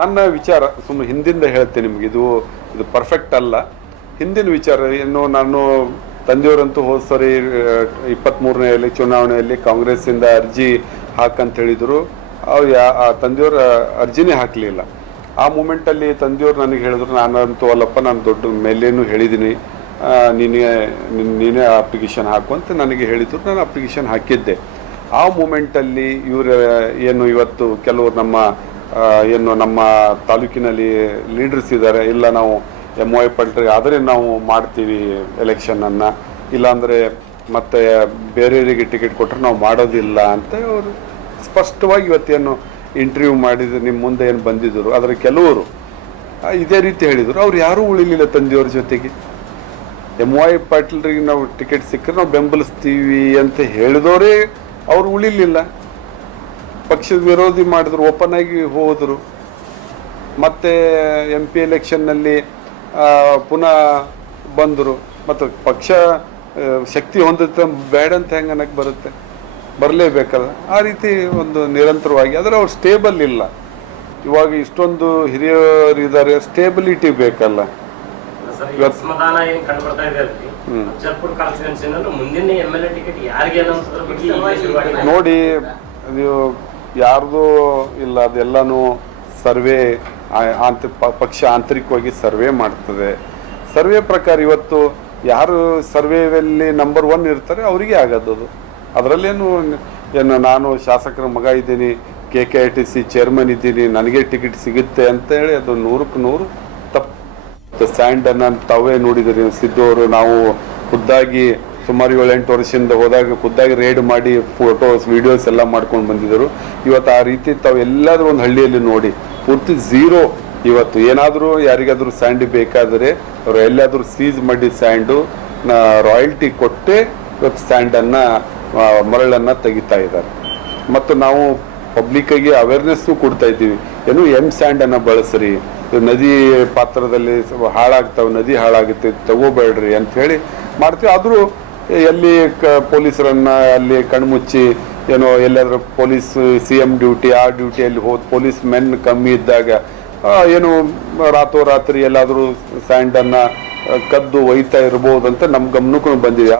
ನನ್ನ ವಿಚಾರ ಸುಮ್ಮನೆ ಹಿಂದಿಂದ ಹೇಳ್ತೇನೆ ನಿಮ್ಗೆ, ಇದು ಪರ್ಫೆಕ್ಟ್ ಅಲ್ಲ. ಹಿಂದಿನ ವಿಚಾರ ಏನು, ನಾನು ತಂದೆಯವರಂತೂ ಹೋದ ಸರಿ 23ನೇ ಚುನಾವಣೆಯಲ್ಲಿ ಕಾಂಗ್ರೆಸ್ಸಿಂದ ಅರ್ಜಿ ಹಾಕಂತ ಹೇಳಿದರು. ಆ ತಂದೆಯವ್ರ ಅರ್ಜಿನೇ ಹಾಕಲಿಲ್ಲ. ಆ ಮೂಮೆಂಟಲ್ಲಿ ತಂದೆಯವ್ರು ನನಗೆ ಹೇಳಿದ್ರು, ನಾನಂತೂ ಅಲ್ಲಪ್ಪ, ನಾನು ದೊಡ್ಡ ಮೇಲೇನು ಹೇಳಿದ್ದೀನಿ, ನೀನೇ ಅಪ್ಲಿಕೇಶನ್ ಹಾಕು ಅಂತ ನನಗೆ ಹೇಳಿದ್ರು. ನಾನು ಅಪ್ಲಿಕೇಶನ್ ಹಾಕಿದ್ದೆ. ಆ ಮೂಮೆಂಟಲ್ಲಿ ಇವರು ಏನು ಇವತ್ತು ಕೆಲವರು ನಮ್ಮ ತಾಲೂಕಿನಲ್ಲಿ ಲೀಡರ್ಸ್ ಇದ್ದಾರೆ, ಇಲ್ಲ ನಾವು MY ಪಾಟೀಲ್ರಿಗೆ ಆದರೆ ನಾವು ಮಾಡ್ತೀವಿ ಎಲೆಕ್ಷನನ್ನು, ಇಲ್ಲಾಂದರೆ ಮತ್ತೆ ಬೇರೆಯವರಿಗೆ ಟಿಕೆಟ್ ಕೊಟ್ಟರೆ ನಾವು ಮಾಡೋದಿಲ್ಲ ಅಂತ ಅವರು ಸ್ಪಷ್ಟವಾಗಿ ಇವತ್ತೇನು ಇಂಟರ್ವ್ಯೂ ಮಾಡಿದ್ರು, ನಿಮ್ಮ ಮುಂದೆ ಏನು ಬಂದಿದ್ದರು ಅದರ ಕೆಲವರು ಇದೇ ರೀತಿ ಹೇಳಿದರು. ಅವ್ರು ಯಾರೂ ಉಳಿಲಿಲ್ಲ ತಂದೆಯವ್ರ ಜೊತೆಗೆ. MY ಪಾಟೀಲ್ರಿಗೆ ನಾವು ಟಿಕೆಟ್ ಸಿಕ್ಕರೆ ನಾವು ಬೆಂಬಲಿಸ್ತೀವಿ ಅಂತ ಹೇಳಿದವರೇ ಅವ್ರು ಉಳಿಲಿಲ್ಲ. ಪಕ್ಷದ ವಿರೋಧಿ ಮಾಡಿದ್ರು, ಓಪನ್ ಆಗಿ ಹೋದರು. ಮತ್ತೆ MP ಎಲೆಕ್ಷನ್ನಲ್ಲಿ ಪುನಃ ಬಂದರು. ಮತ್ತು ಪಕ್ಷ ಶಕ್ತಿ ಹೊಂದುತ್ತೆ, ಬೇಡ ಅಂತ ಹೆಂಗೆ ಅನ್ನಕ್ಕೆ ಬರುತ್ತೆ, ಬರಲೇಬೇಕಲ್ಲ. ಆ ರೀತಿ ಒಂದು ನಿರಂತರವಾಗಿ, ಆದರೆ ಅವ್ರು ಸ್ಟೇಬಲ್ ಇಲ್ಲ. ಇವಾಗ ಇಷ್ಟೊಂದು ಹಿರಿಯರಿದ್ದಾರೆ, ಸ್ಟೇಬಿಲಿಟಿ ಬೇಕಲ್ಲ. ನೋಡಿ, ಅದು ಯಾರ್ದು ಇಲ್ಲ, ಅದೆಲ್ಲಾನು ಸರ್ವೆ ಪಕ್ಷ ಆಂತರಿಕವಾಗಿ ಸರ್ವೆ ಮಾಡ್ತದೆ. ಸರ್ವೆ ಪ್ರಕಾರ ಇವತ್ತು ಯಾರು ಸರ್ವೆಯಲ್ಲಿ ನಂಬರ್ 1 ಇರ್ತಾರೆ ಅವರಿಗೆ ಆಗೋದು. ಅದರಲ್ಲೇನು ನಾನು ಶಾಸಕರ ಮಗ ಇದ್ದೀನಿ, KKITC ಚೇರ್ಮನ್ ಇದ್ದೀನಿ, ನನಗೆ ಟಿಕೆಟ್ ಸಿಗುತ್ತೆ ಅಂತ ಹೇಳಿ ಅದು 100ಕ್ಕೆ 100 ತಪ್ಪು. ಸ್ಟ್ಯಾಂಡನ್ನು ತಾವೇ ನೋಡಿದ್ರಿ, ಸಿದ್ದವರು ನಾವು ಖುದ್ದಾಗಿ ಸುಮಾರು 7-8 ವರ್ಷದಿಂದ ಹೋದಾಗ ಖುದ್ದಾಗಿ ರೇಡ್ ಮಾಡಿ ಫೋಟೋಸ್ ವಿಡಿಯೋಸ್ ಎಲ್ಲ ಮಾಡ್ಕೊಂಡು ಬಂದಿದ್ದರು. ಇವತ್ತು ಆ ರೀತಿ ತಾವು ಎಲ್ಲಾದರೂ ಒಂದು ಹಳ್ಳಿಯಲ್ಲಿ ನೋಡಿ ಪೂರ್ತಿ ಝೀರೋ. ಇವತ್ತು ಏನಾದರೂ ಯಾರಿಗಾದರೂ ಸ್ಯಾಂಡ್ ಬೇಕಾದರೆ ಅವರು ಎಲ್ಲಾದರೂ ಸೀಸ್ ಮಾಡಿ ಸ್ಯಾಂಡು ರಾಯಲ್ಟಿ ಕೊಟ್ಟೇ ಇವತ್ತು ಸ್ಯಾಂಡನ್ನು ಮರಳನ್ನು ತೆಗಿತಾ ಇದ್ದಾರೆ. ಮತ್ತು ನಾವು ಪಬ್ಲಿಕ್ಕಿಗೆ ಅವೇರ್ನೆಸ್ಸು ಕೊಡ್ತಾ ಇದ್ದೀವಿ, ಏನು ಸ್ಯಾಂಡನ್ನು ಬಳಸ್ರಿ, ನದಿ ಪಾತ್ರದಲ್ಲಿ ಹಾಳಾಗ್ತಾವೆ, ನದಿ ಹಾಳಾಗುತ್ತೆ, ತಗೋಬೇಡ್ರಿ ಅಂತ ಹೇಳಿ ಮಾಡ್ತೀವಿ. ಆದರೂ ಎಲ್ಲಿ ಪೊಲೀಸರನ್ನು ಅಲ್ಲಿ ಕಣ್ಮುಚ್ಚಿ ಏನೋ ಎಲ್ಲಾದರೂ ಪೊಲೀಸ್ CM ಡ್ಯೂಟಿ ಆ ಡ್ಯೂಟಿಯಲ್ಲಿ ಪೊಲೀಸ್ ಮೆನ್ ಕಮ್ಮಿ ಇದ್ದಾಗ ಏನು ರಾತ್ರೋರಾತ್ರಿ ಎಲ್ಲಾದರೂ ಸ್ಯಾಂಡನ್ನು ಕದ್ದು ಒಯ್ತಾ ಇರ್ಬೋದಂತ ನಮ್ಮ ಗಮನಕ್ಕೂ ಬಂದಿದೆ.